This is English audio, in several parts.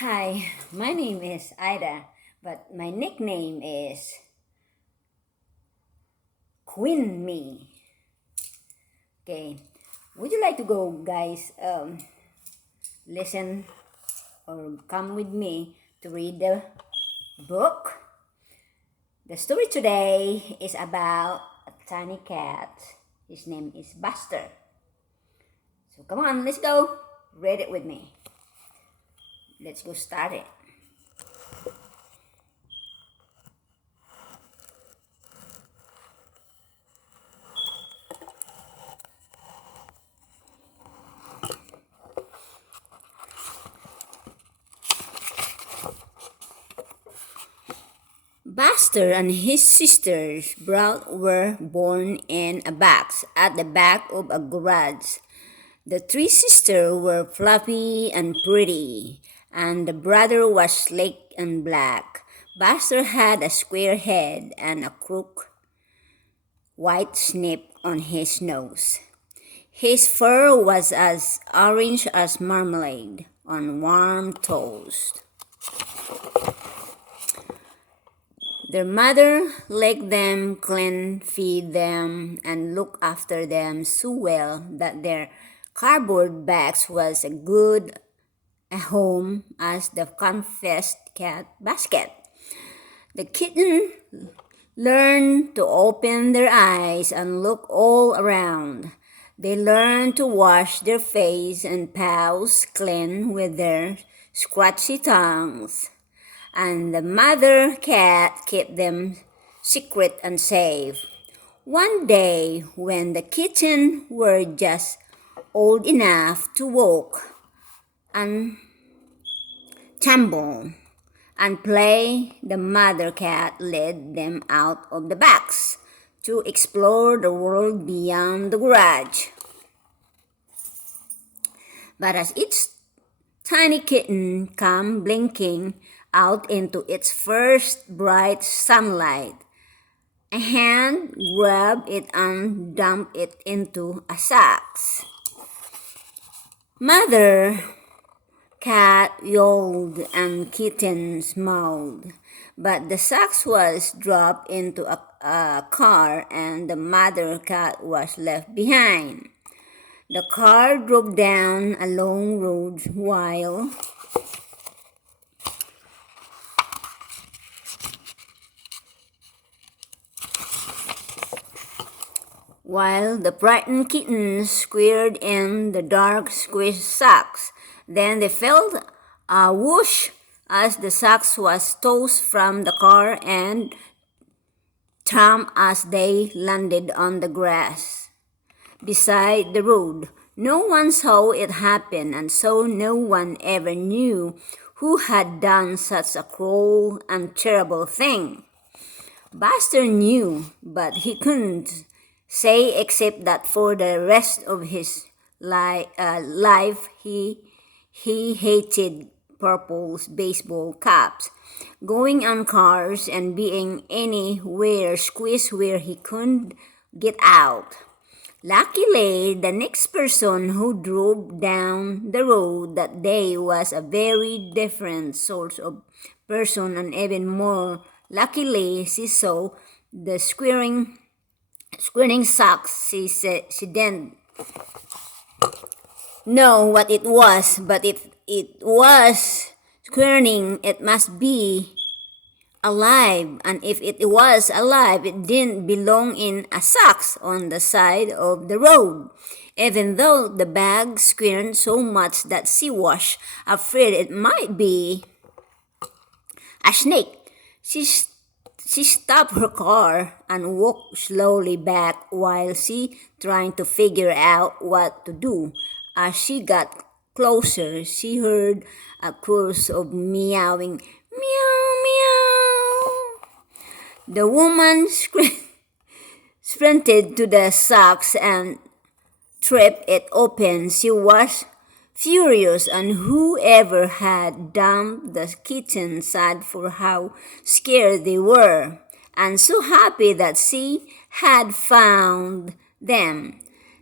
Hi, my name is Ida, but my nickname is Queen Me. Okay, would you like to go, guys? Listen or come with me to read the book. The story today is about a tiny cat. His name is Buster. So come on, let's go. Read it with me. Let's go start it. Buster and his sisters were born in a box at the back of a garage. The three sisters were fluffy and pretty, and the brother was sleek and black. Buster had a square head and a crooked white snip on his nose. His fur was as orange as marmalade on warm toast. Their mother licked them, clean, feed them, and look after them so well that their cardboard box was as good a home as the confessed cat basket. The kitten learned to open their eyes and look all around. They learned to wash their face and paws clean with their scratchy tongues. And the mother cat kept them secret and safe. One day, when the kitten were just old enough to walk and tumble and play, the mother cat led them out of the box to explore the world beyond the garage. But as each tiny kitten came blinking out into its first bright sunlight, a hand grabbed it and dumped it into a sack. Mother cat yowled and kitten smiled, but the sack was dropped into a car and the mother cat was left behind. The car drove down a long road while the frightened kittens squealed in the dark squished sacks. Then they felt a whoosh as the sacks was tossed from the car and thump as they landed on the grass beside the road. No one saw it happen, and so no one ever knew who had done such a cruel and terrible thing. Buster knew, but he couldn't say except that for the rest of his life he hated purple baseball caps, going on cars, and being anywhere squeezed where he couldn't get out. Luckily, the next person who drove down the road that day was a very different sort of person, and even more luckily, she saw the squirting socks. She said she didn't know what it was, but if it was squirting, it must be alive, and if it was alive, it didn't belong in a sack on the side of the road. Even though the bag squirmed so much that she was afraid it might be a snake, she stopped her car and walked slowly back while she trying to figure out what to do. As she got closer, she heard a chorus of meowing, meow, meow. The woman sprinted to the sacks and tripped it open. She was furious, and whoever had dumped the kitten sad for how scared they were, and so happy that she had found them.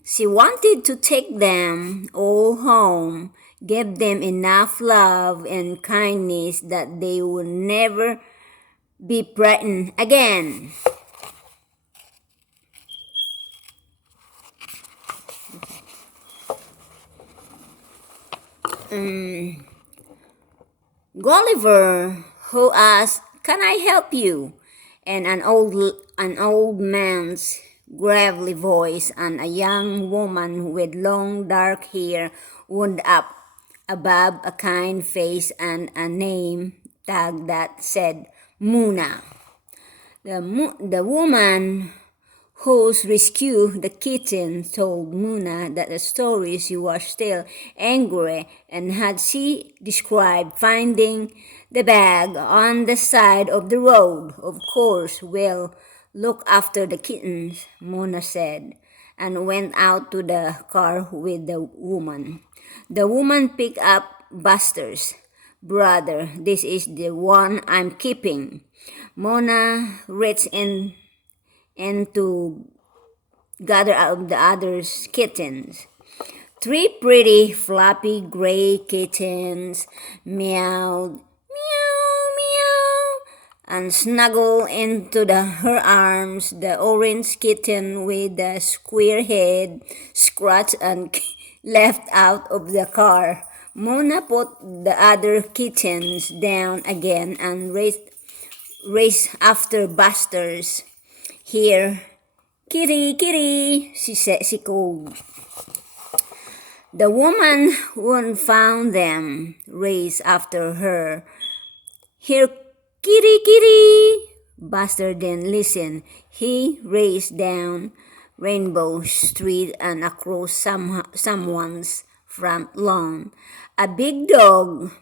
She wanted to take them all home, give them enough love and kindness that they would never be frightened again. Gulliver, who asked, "Can I help you?" And an old man's gravelly voice and a young woman with long dark hair wound up above a kind face and a name tag that said Muna. The woman whose rescue the kitten told Muna that the story she was still angry and had she described finding the bag on the side of the road. "Of course, we'll look after the kittens," Muna said, and went out to the car with the woman. The woman picked up Buster's. "Brother, this is the one I'm keeping." Mona reached in and to gather up the other kittens. Three pretty fluffy gray kittens meowed, meow, meow, and snuggled into her arms. The orange kitten with the square head scratched and left out of the car. Mona put the other kittens down again and raced after Buster's. "Here, kitty, kitty," she called. The woman who found them raced after her. "Here, kitty, kitty." Buster then listened. He raced down Rainbow Street and across someone's front lawn. A big dog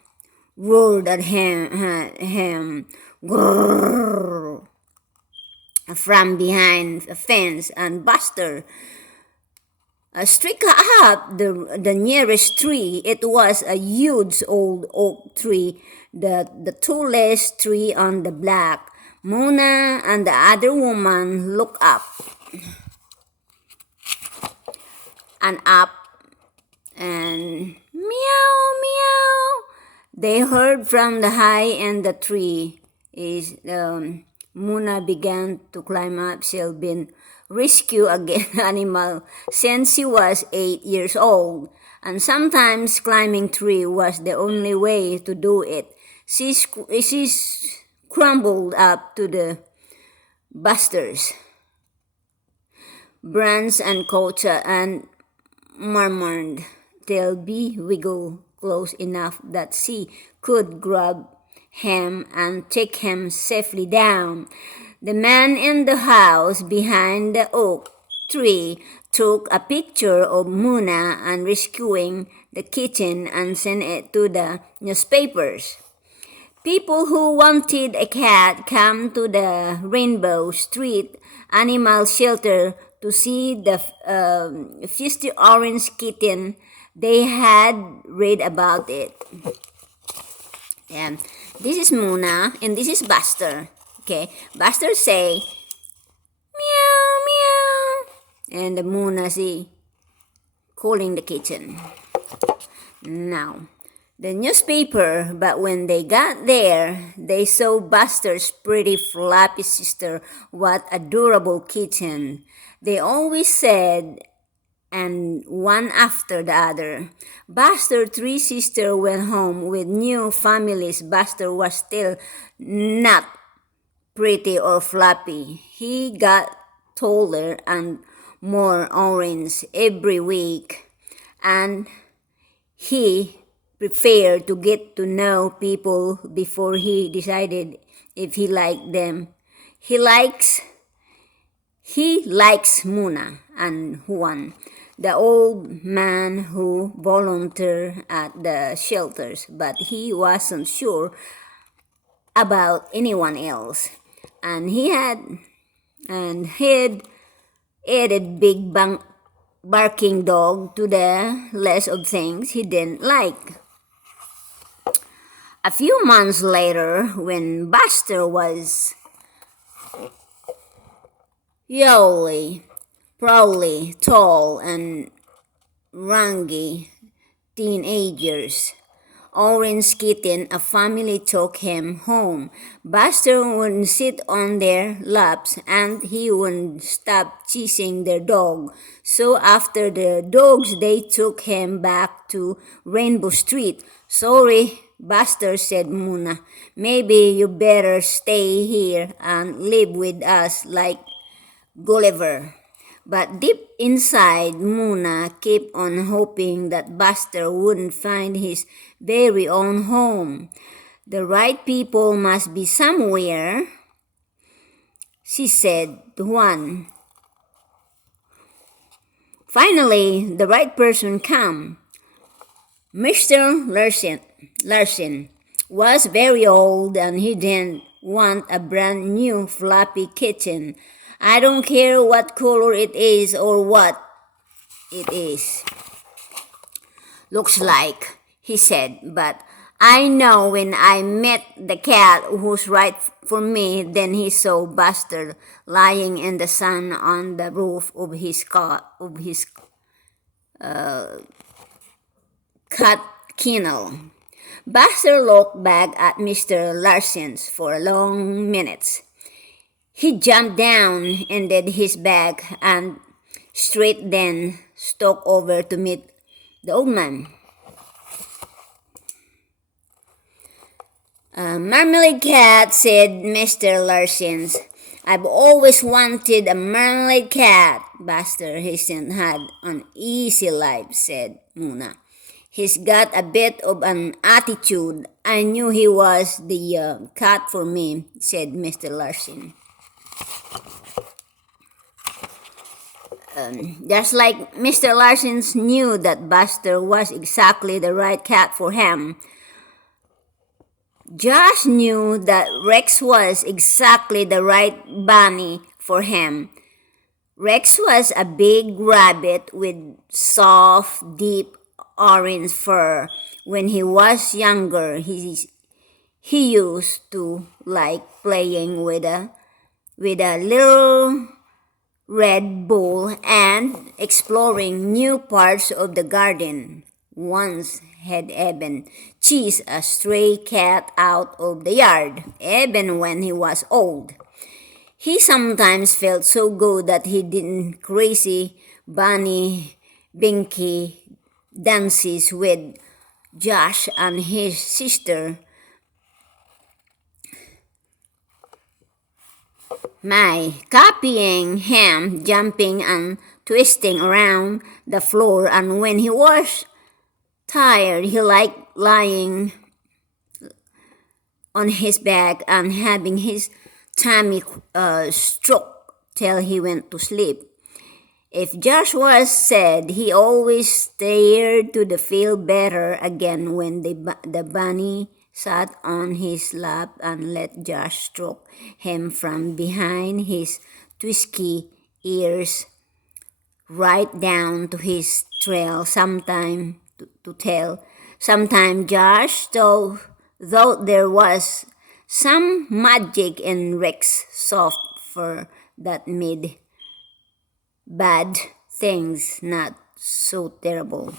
roared at him. Grrr, from behind a fence, and Buster streaked up the nearest tree. It was a huge old oak tree, the tallest tree on the block. Mona and the other woman looked up and up and meow, meow. They heard from the high end the tree. Muna began to climb up. She'd been rescued again animal since she was 8 years old, and sometimes climbing tree was the only way to do it. She scrambled up to the Buster's branch and caught and murmured till Bee wiggled close enough that she could grab him and take him safely down. The man in the house behind the oak tree took a picture of Muna and rescuing the kitten and sent it to the newspapers. People who wanted a cat came to the Rainbow Street Animal Shelter to see the feisty orange kitten. They had read about it. Yeah. This is Muna and this is Buster. Okay, Buster say meow meow, and the Muna see calling the kitten. Now, the newspaper, but when they got there, they saw Buster's pretty fluffy sister. What adorable kitten! They always said, and one after the other. Buster's three sisters went home with new families. Buster was still not pretty or fluffy. He got taller and more orange every week, and he preferred to get to know people before he decided if he liked them. He likes Muna and Juan, the old man who volunteered at the shelters, but he wasn't sure about anyone else. And he'd added Big Barking Dog to the list of things he didn't like. A few months later, when Buster was Yowley Proudly tall and rangy teenagers. Orange Kitten, a family took him home. Buster would sit on their laps and he wouldn't stop chasing their dog. So after the dogs, they took him back to Rainbow Street. Sorry, Buster, said Muna. Maybe you better stay here and live with us like Gulliver. But deep inside, Muna kept on hoping that Buster wouldn't find his very own home. The right people must be somewhere, she said to one. Finally, the right person came. Mr. Larson was very old and he didn't want a brand new floppy kitten. I don't care what color it is or what it is. Looks like, he said, but I know when I met the cat who's right for me. Then he saw Buster lying in the sun on the roof of his cat kennel. Buster looked back at Mr. Larson's for a long minute. He jumped down, ended his bag, and straight then stalked over to meet the old man. Marmalade cat, said Mr. Larson. I've always wanted a marmalade cat. Buster hasn't had an easy life, said Muna. He's got a bit of an attitude. I knew he was the cat for me, said Mr. Larson. Just like Mr. Larson knew that Buster was exactly the right cat for him, Josh knew that Rex was exactly the right bunny for him. Rex was a big rabbit with soft, deep orange fur. When he was younger, he used to like playing with a little red bull and exploring new parts of the garden. Once had Eben chased a stray cat out of the yard, even when he was old. He sometimes felt so good that he didn't crazy bunny binky dances with Josh and his sister. Mai, copying him, jumping and twisting around the floor, and when he was tired, he liked lying on his back and having his tummy stroke till he went to sleep. If Josh was sad, he always stared to feel better again when the bunny sat on his lap and let Josh stroke him from behind his twisty ears right down to his tail. Sometimes Josh though there was some magic in Rex's soft fur that made bad things not so terrible.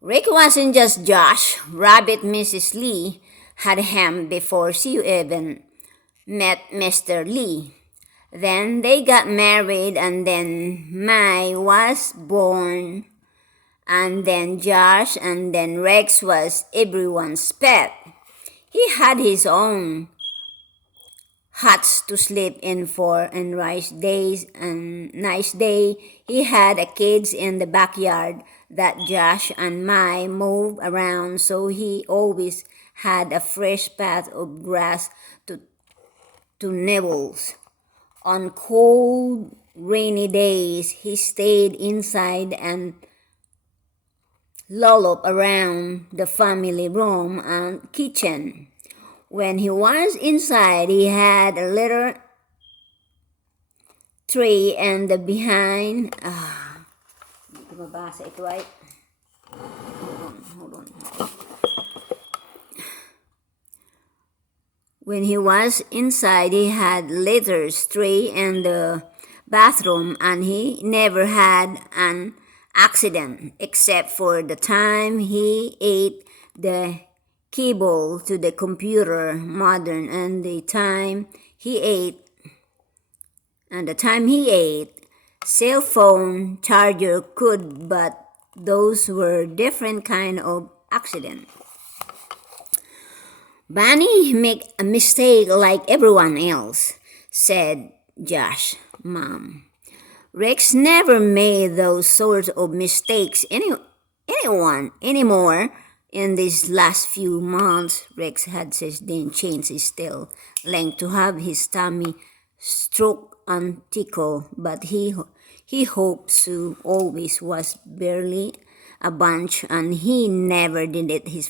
Rick wasn't just Josh. Rabbit Mrs. Lee had him before she even met Mr. Lee. Then they got married, and then Mai was born, and then Josh, and then Rex was everyone's pet. He had his own huts to sleep in for and nice day he had a cage in the backyard that Josh and Mai moved around, so he always had a fresh patch of grass to nibble. On cold, rainy days, he stayed inside and lolloped around the family room and kitchen. When he was inside, he had a little tree and the behind. Hindi ko mabasa ito ay. Hold on. When he was inside, he had litters tray in the bathroom, and he never had an accident except for the time he ate the cable to the computer modern and the time he ate cell phone charger could, but those were different kind of accident. Bunny make a mistake like everyone else, said Josh's mom. Rex never made those sorts of mistakes anyone anymore. In these last few months, Rex had sustained changes still length to have his tummy stroke and tickle, but he hoped Sue always was barely a bunch, and he never did it his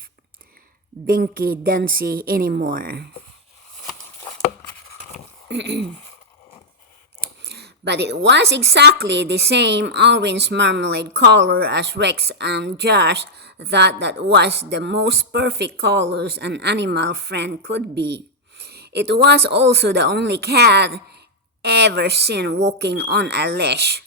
binky dancy anymore. But it was exactly the same orange marmalade color as Rex and Josh thought that was the most perfect colors an animal friend could be. It was also the only cat ever seen walking on a leash.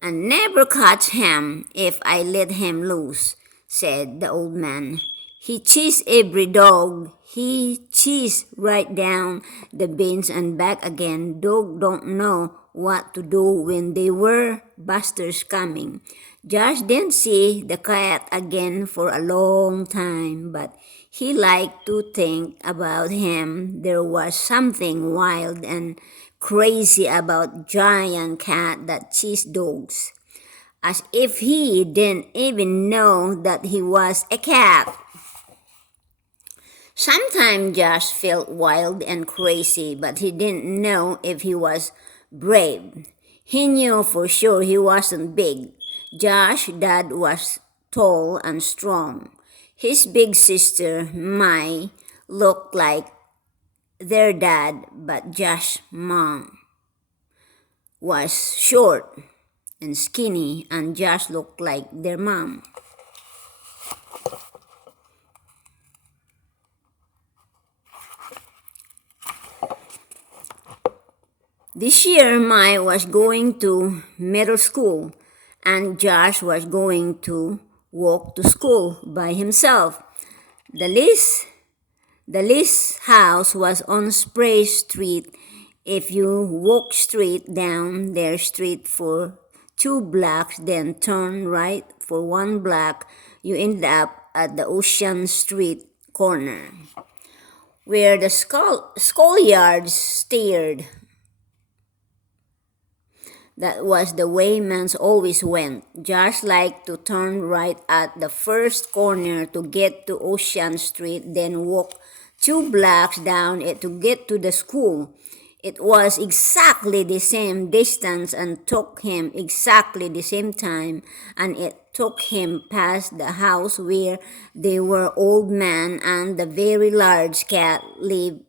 "And never catch him if I let him loose," said the old man. "He chased every dog. He chased right down the bins and back again. Dog don't know what to do when they were busters coming." Josh didn't see the cat again for a long time, but he liked to think about him. There was something wild and crazy about giant cat that chased dogs, as if he didn't even know that he was a cat. Sometimes Josh felt wild and crazy, but he didn't know if he was brave. He knew for sure he wasn't big. Josh's dad was tall and strong. His big sister, Mai, looked like their dad, but Josh's mom was short and skinny, and Josh looked like their mom. This year, Mai was going to middle school, and Josh was going to walk to school by himself. The Lee's house was on Spray Street. If you walk straight down their street for 2 blocks, then turn right for 1 block, you end up at the Ocean Street corner, where the schoolyards stared. That was the way Mans always went. Josh liked to turn right at the first corner to get to Ocean Street, then walk 2 blocks down it to get to the school. It was exactly the same distance and took him exactly the same time, and it took him past the house where the old man and the very large cat lived.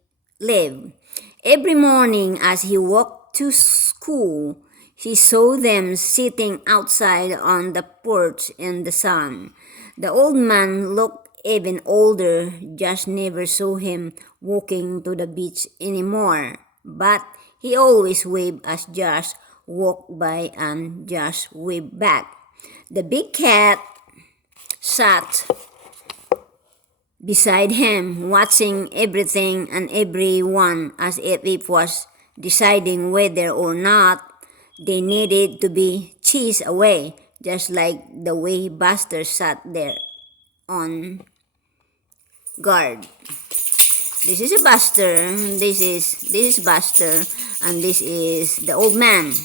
Every morning as he walked to school, he saw them sitting outside on the porch in the sun. The old man looked even older. Josh never saw him walking to the beach anymore, but he always waved as Josh walked by, and Josh waved back. The big cat sat beside him, watching everything and everyone as if it was deciding whether or not they needed to be chased away, just like the way Buster sat there on guard. This is a Buster. This is Buster, and this is the old man.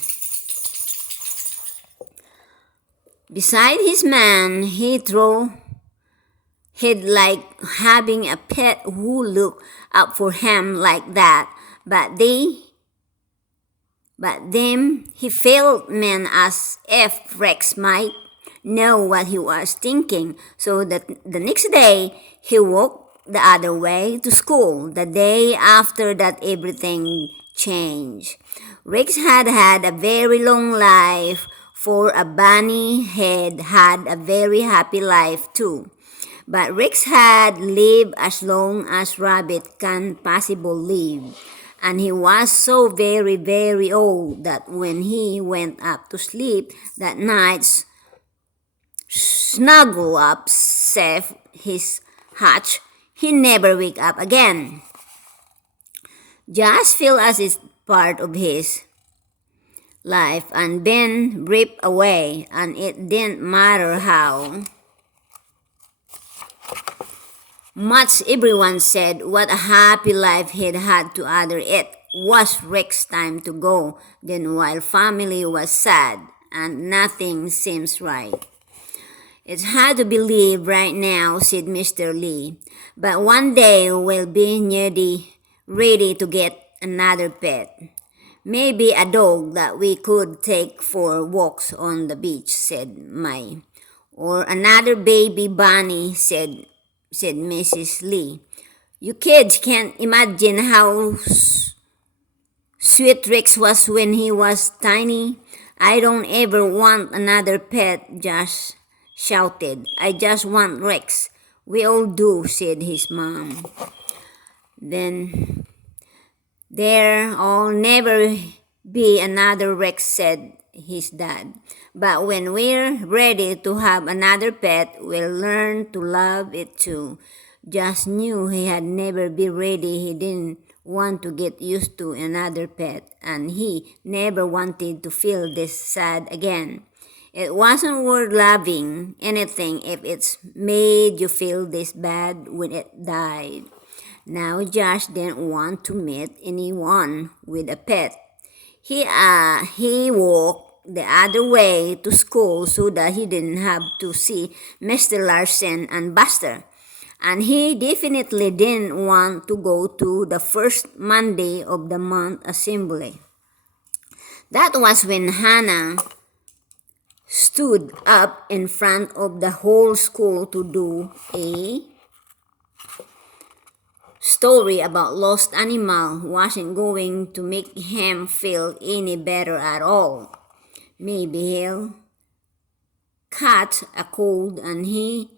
Beside his man, he'd like having a pet who looked up for him like that, but then he felt man as if Rex might know what he was thinking. So that the next day he walked the other way to school. The day after that, everything changed. Rex had had a very long life, for a bunny had had a very happy life too. But Rex had lived as long as rabbit can possibly live, and he was so very, very old that when he went up to sleep that night, snuggle up safe his hatch, he never wake up again. Just feel as it's part of his life and then ripped away, and it didn't matter how much everyone said what a happy life he'd had to other. It was Rex's time to go. Then while family was sad and nothing seems right. It's hard to believe right now, said Mr. Lee, but one day we'll be nearly ready to get another pet. Maybe a dog that we could take for walks on the beach, said Mai. Or another baby bunny, said Mrs. Lee. You kids can't imagine how sweet Rex was when he was tiny. I don't ever want another pet, Josh shouted. I just want Rex. We all do, said his mom. Then there'll never be another Rex, said his dad. But when we're ready to have another pet, we'll learn to love it too. Just knew he had never been ready. He didn't want to get used to another pet, and he never wanted to feel this sad again. It wasn't worth loving anything if it's made you feel this bad when it died. Now Josh didn't want to meet anyone with a pet. He walked the other way to school so that he didn't have to see Mr. Larson and Buster. And he definitely didn't want to go to the first Monday of the month assembly. That was when Hannah stood up in front of the whole school to do a story about lost animal wasn't going to make him feel any better at all. Maybe he'll catch a cold, and he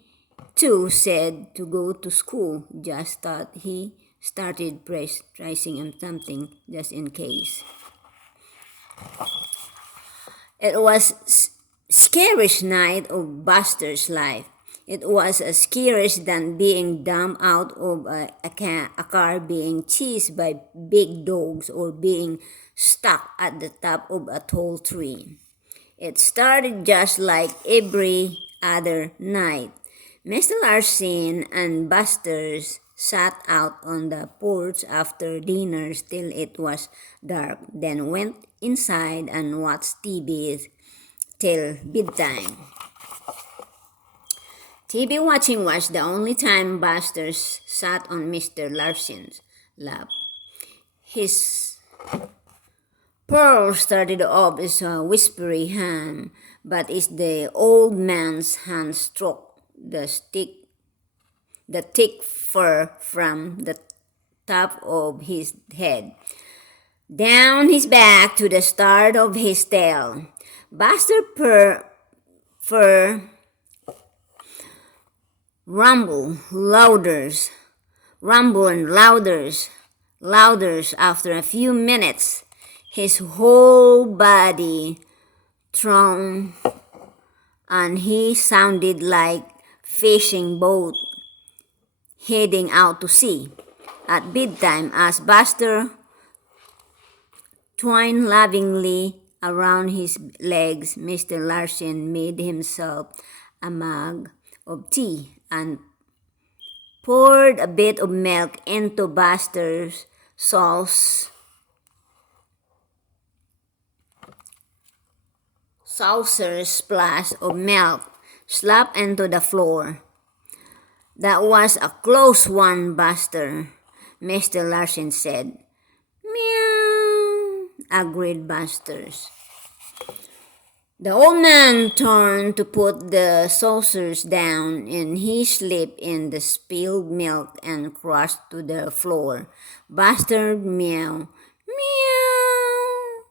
too said to go to school. Just thought he started pricing him something just in case. It was scariest night of Buster's life. It was as scarier than being dumped out of a car, being chased by big dogs, or being stuck at the top of a tall tree. It started just like every other night. Mr. Larson and Buster sat out on the porch after dinner till it was dark, then went inside and watched TV till bedtime. TV watching was the only time Buster sat on Mr. Larson's lap. His pearl started off as a whispery hand, but as the old man's hand stroked the thick fur from the top of his head down his back to the start of his tail, Buster fur rumble and louder. After a few minutes, his whole body thrown, and he sounded like fishing boat heading out to sea. At bedtime, as Buster twined lovingly around his legs, Mr. Larson made himself a mug of tea and poured a bit of milk into Buster's saucer's splash of milk slapped into the floor. That was a close one, Buster, Mr. Larson said. Meow, agreed Buster. The old man turned to put the saucers down, and he slipped in the spilled milk and crashed to the floor. Buster meow, meow,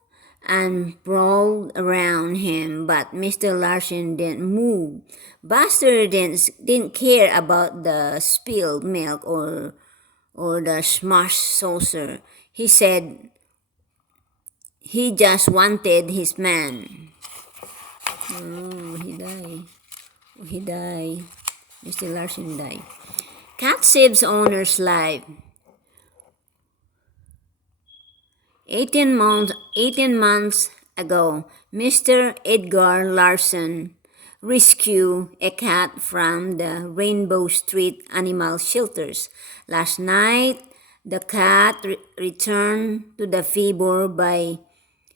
and prowled around him, but Mr. Larson didn't move. Buster didn't care about the spilled milk or the smashed saucer. He said he just wanted his man. Oh, he died. Oh, he died. Mr. Larson died. Cat saves owner's life. 18 months ago, Mr. Edgar Larson rescued a cat from the Rainbow Street animal shelters. Last night, the cat returned to the fever by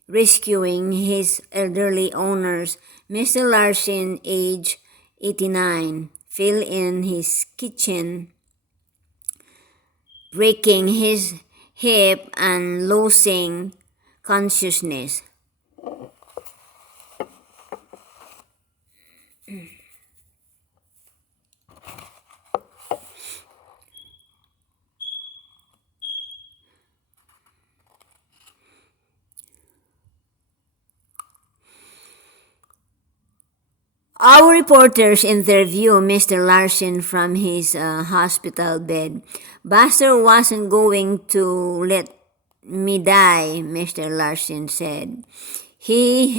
rescuing his elderly owners. Mr. Larson, age 89, fell in his kitchen, breaking his hip and losing consciousness. Our reporters interview Mr. Larson from his hospital bed. Buster wasn't going to let me die, Mr. Larson said. He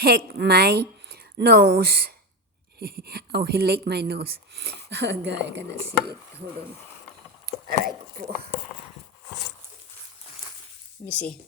hacked my nose. Oh, he licked my nose. God, I cannot see it. Hold on. Alright. Let me see.